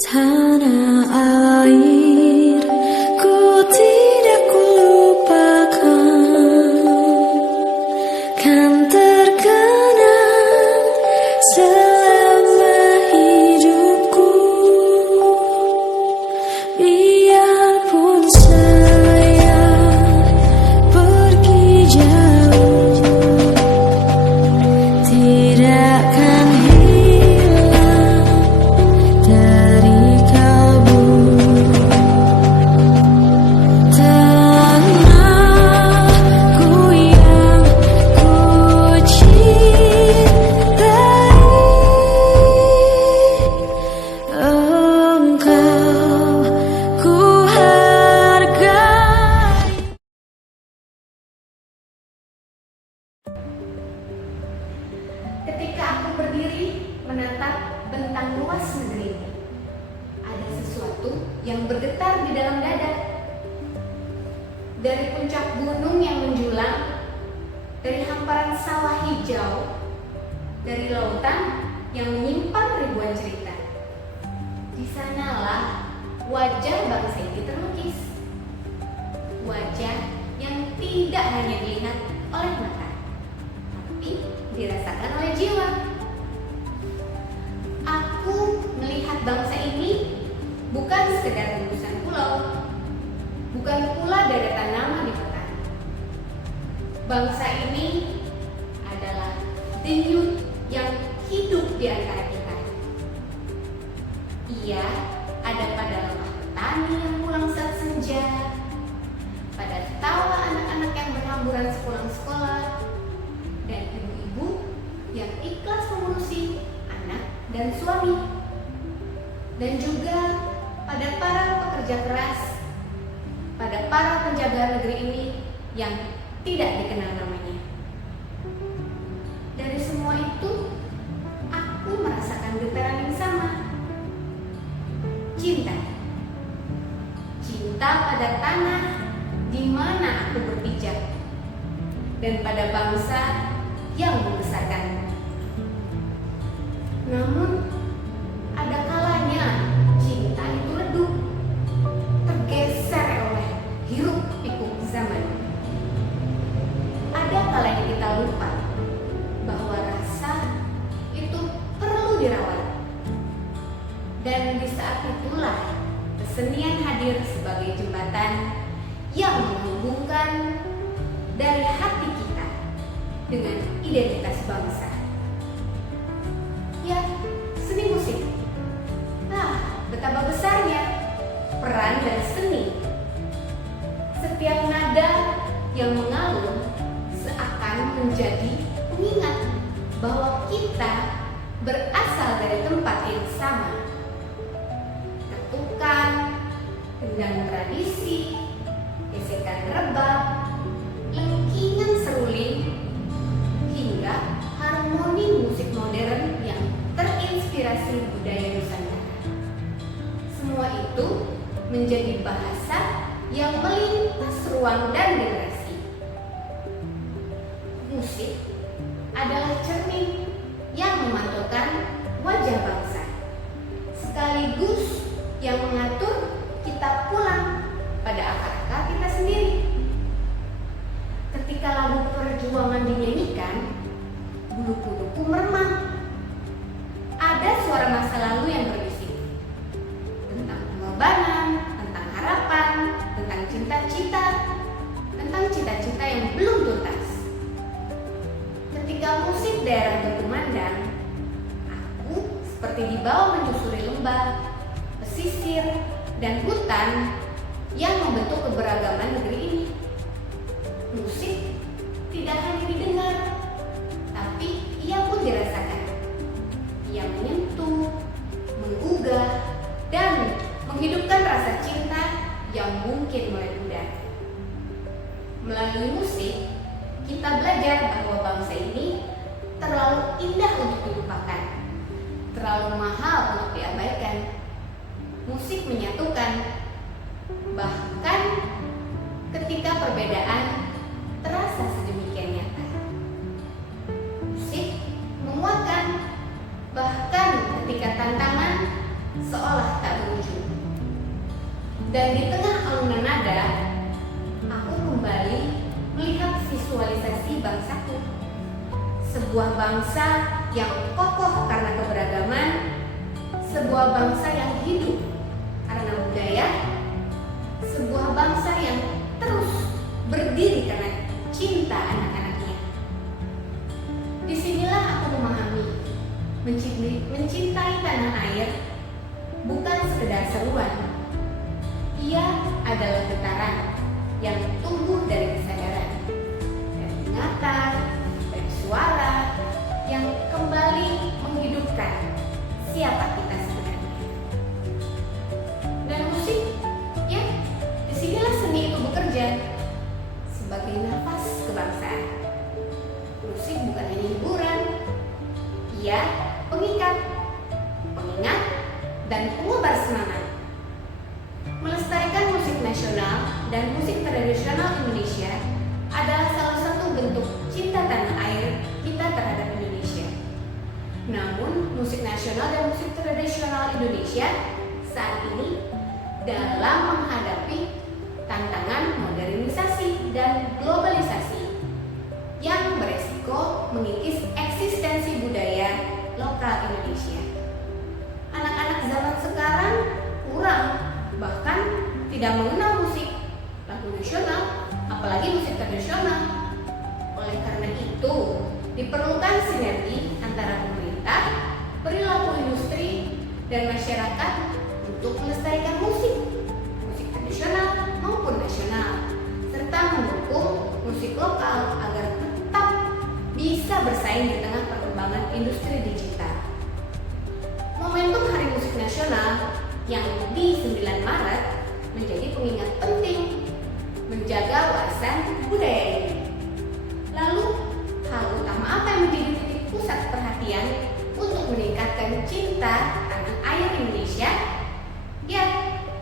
Tanah air ku tidak kulupakan, kan terkenang selama hidupku. Biarpun saya pergi jauh, tidak akan hilang dari kalbu. Tanahku yang ku cintai, engkau ku hargai. Ketika aku berdiri menatap bentang luas negeri ini, ada sesuatu yang bergetar di dalam dada. Dari puncak gunung yang menjulang, dari hamparan sawah hijau, dari lautan yang menyimpan ribuan cerita, di sanalah wajah bangsa ini terlukis. Wajah yang tidak hanya dilihat oleh mata, tapi dirasakan oleh jiwa. Aku melihat bangsa ini bukan sekedar gugusan pulau, bukan pula deretan nama di peta. Bangsa ini adalah denyut yang hidup di antara kita. Ia ada pada lemah petani yang pulang saat senja, pada tawa anak-anak yang berhamburan sepulang sekolah, dan ibu-ibu yang ikhlas mengurusi anak dan suami, dan juga pada para pekerja keras, pada para penjaga negeri ini yang tidak dikenal namanya. Dari semua itu, aku merasakan getaran yang sama. Cinta. Cinta pada tanah di mana aku berpijak, dan pada bangsa yang membesarkanmu. Namun, ada kalanya cinta itu redup, tergeser oleh hiruk pikuk zaman. Ada kalanya kita lupa bahwa rasa itu perlu dirawat. Dan di saat itulah kesenian hadir sebagai jembatan yang menghubungkan dari hati kita dengan identitas bangsa. Ya, seni musik. Nah, betapa besarnya peran dari seni. Setiap nada yang mengalun seakan menjadi pengingat bahwa kita berasal dari tempat yang sama. Ketukan, gendang tradisi, gesekan rebab, lengkingan seruling, hingga harmoni musik modern yang terinspirasi budaya Nusantara. Semua itu menjadi bahasa yang melintas ruang dan generasi. Musik adalah cermin yang memantulkan wajah bangsa, sekaligus yang mengatur kita pulang pada akar-akar kita sendiri. Ketika lagu perjuangan dinyanyikan, bulu kuduku meremang. Ada suara masa lalu yang berbisik tentang pengorbanan, tentang harapan, tentang cita-cita, tentang cita-cita yang belum tuntas. Ketika musik daerah berkumandang, aku seperti dibawa menyusuri lembah, pesisir, dan hutan yang membentuk keberagaman negeri ini. Musik tidak hanya didengar, tapi ia pun dirasakan. Ia menyentuh, menggugah, dan menghidupkan rasa cinta yang mungkin mulai pudar. Melalui musik, kita belajar bahwa bangsa ini terlalu indah untuk dilupakan, terlalu mahal untuk diabaikan. Musik menyatukan, bahkan ketika perbedaan terasa sedemikian nyata. Musik menguatkan, bahkan ketika tantangan seolah seolah tak berujung. Dan di tengah alunan nada, aku kembali melihat visualisasi bangsaku. Sebuah bangsa yang kokoh karena keberagaman, sebuah bangsa yang hidup karena budaya, sebuah bangsa yang terus berdiri karena cinta anak-anaknya. Disinilah aku memahami, mencintai tanah air bukan sekedar seruan. Ia adalah getaran yang tumbuh dari kesadaran, dari ingatan, dari suara yang kembali menghidupkan siapa kita sebenarnya. Dan musik, ya, disinilah seni itu bekerja sebagai nafas kebangsaan. Musik bukan hanya hiburan, ia pengikat, pengingat, dan pengobar semangat. Melestarikan musik nasional dan musik tradisional Indonesia adalah salah satu bentuk cinta tanah air kita terhadap Indonesia. Namun, musik nasional dan musik tradisional Indonesia saat ini dalam menghadapi tantangan modernisasi dan globalisasi yang beresiko mengikis eksistensi budaya lokal Indonesia. Anak-anak zaman sekarang kurang, bahkan tidak mengenal musik lagu nasional, apalagi musik tradisional. Oleh karena itu, diperlukan sinergi antara pemerintah, perilaku industri, dan masyarakat untuk melestarikan musik tradisional maupun nasional, serta mendukung musik lokal agar tetap bisa bersaing di tengah perkembangan industri digital. Momentum Hari Musik Nasional yang di 9 Maret menjadi pengingat penting menjaga warisan budaya ini. Lalu, hal utama apa yang menjadi titik pusat perhatian untuk meningkatkan cinta tanah air Indonesia? Ya,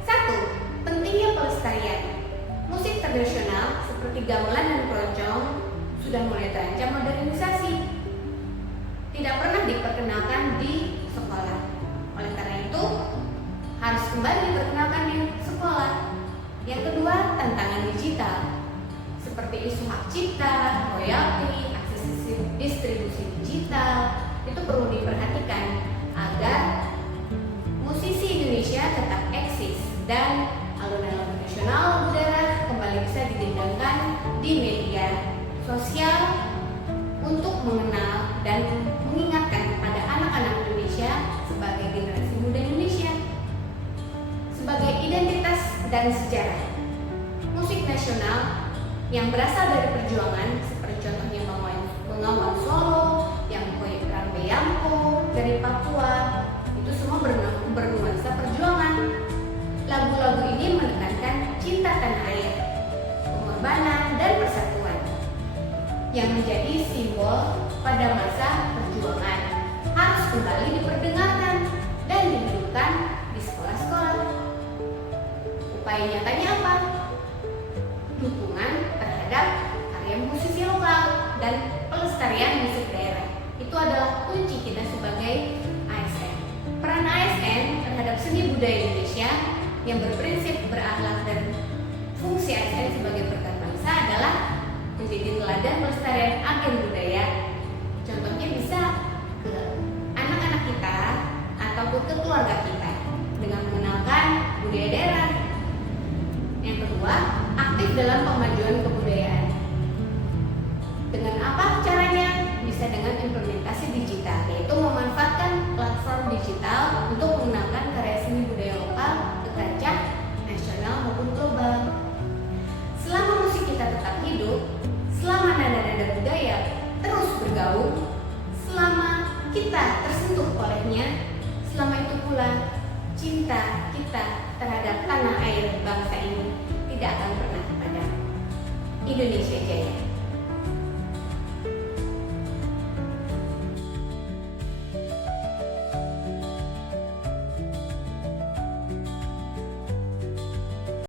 1. Pentingnya pelestarian. Musik tradisional seperti gamelan dan keroncong sudah mulai terancam modernisasi. Tidak pernah diperkenalkan di sekolah. Oleh karena itu, harus kembali diperkenalkan di sekolah. Yang kedua, tantangan digital seperti isu hak cipta, royalti, akses distribusi digital itu perlu diperhatikan agar musisi Indonesia tetap eksis dan alunan lagu nasional lagu daerah kembali bisa didendangkan di media sosial untuk mengenal dan mengingatkan kepada anak-anak Indonesia sebagai generasi muda Indonesia, sebagai identitas dan sejarah. Musik nasional yang berasal dari perjuangan seperti contohnya Bengawan Solo, yang Koyek Rambe Yamko dari Papua, itu semua bernuansa perjuangan. Lagu-lagu ini menekankan cinta tanah air, pengorbanan, dan persatuan yang menjadi simbol pada masa perjuangan harus kembali diperdengarkan dan dihidupkan di sekolah-sekolah. Upaya nyatanya apa? Dukungan terhadap karya musisi lokal dan pelestarian musik daerah. Itu adalah kunci kita sebagai ASN. Peran ASN terhadap seni budaya Indonesia yang berprinsip berakhlak dan fungsi ASN sebagai perekat bangsa adalah menjadi teladan pelestarian agen budaya. Contohnya bisa ke anak-anak kita ataupun ke keluarga kita dengan mengenalkan budaya daerah. Yang kedua, aktif dalam pemajuan kebudayaan. Dengan apa caranya? Bisa dengan implementasi digital, yaitu memanfaatkan platform digital untuk mengenalkan karya seni budaya lokal ke kancah nasional maupun global. Selama musik kita tetap hidup, selama nada-nada budaya terus bergaung, selama kita tersentuh olehnya, selama itu pula cinta kita terhadap tanah air bangsa ini tidak akan pernah padam. Indonesia Jaya.